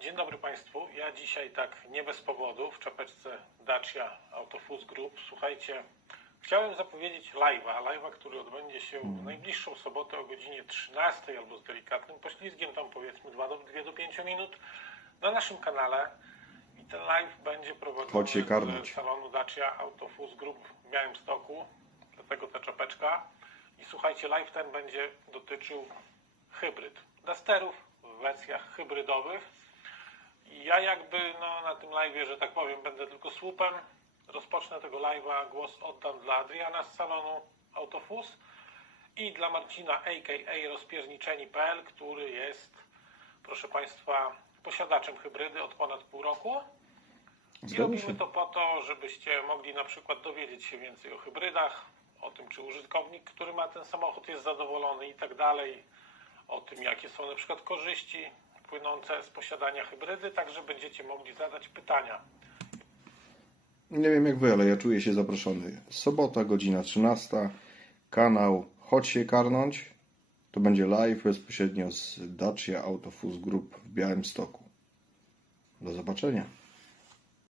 Dzień dobry Państwu. Ja dzisiaj tak nie bez powodu w czapeczce Dacia Autofus Group. Słuchajcie, chciałem zapowiedzieć live'a, live'a, który odbędzie się w najbliższą sobotę o godzinie 13 albo z delikatnym poślizgiem, tam powiedzmy 2 do, 2 do 5 minut na naszym kanale. I ten live będzie prowadzony z salonu Dacia Autofus Group w Białymstoku, dlatego ta czapeczka. I słuchajcie, live ten będzie dotyczył hybryd. Dusterów w wersjach hybrydowych. Ja jakby no, na tym live, że tak powiem, będę tylko słupem. Rozpocznę tego live'a, głos oddam dla Adriana z salonu Autofus i dla Marcina aka rozpierniczeni.pl, który jest, proszę Państwa, posiadaczem hybrydy od ponad pół roku. I robimy to po to, żebyście mogli na przykład dowiedzieć się więcej o hybrydach, o tym, czy użytkownik, który ma ten samochód, jest zadowolony i tak dalej, o tym, jakie są na przykład korzyści płynące z posiadania hybrydy, także będziecie mogli zadać pytania. Nie wiem jak wy, ale ja czuję się zaproszony. Sobota, godzina 13. Kanał Chodź się karnąć. To będzie live bezpośrednio z Dacia Autofus Group w Białymstoku. Do zobaczenia.